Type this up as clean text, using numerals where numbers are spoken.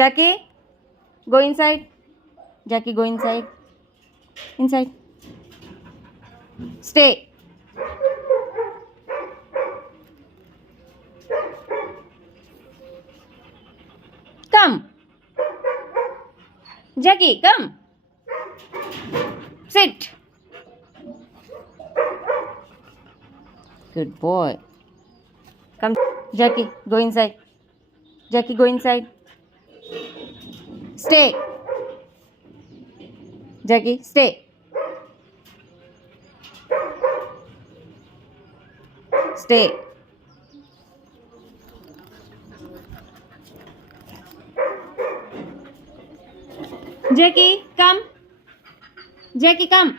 Jackie, go inside. Jackie, go inside. Inside. Stay. Come. Jackie, come. Sit. Good boy. Come. Jackie, go inside. Jackie, go inside. Stay. Jackie, stay. Stay. Jackie, come. Jackie, come.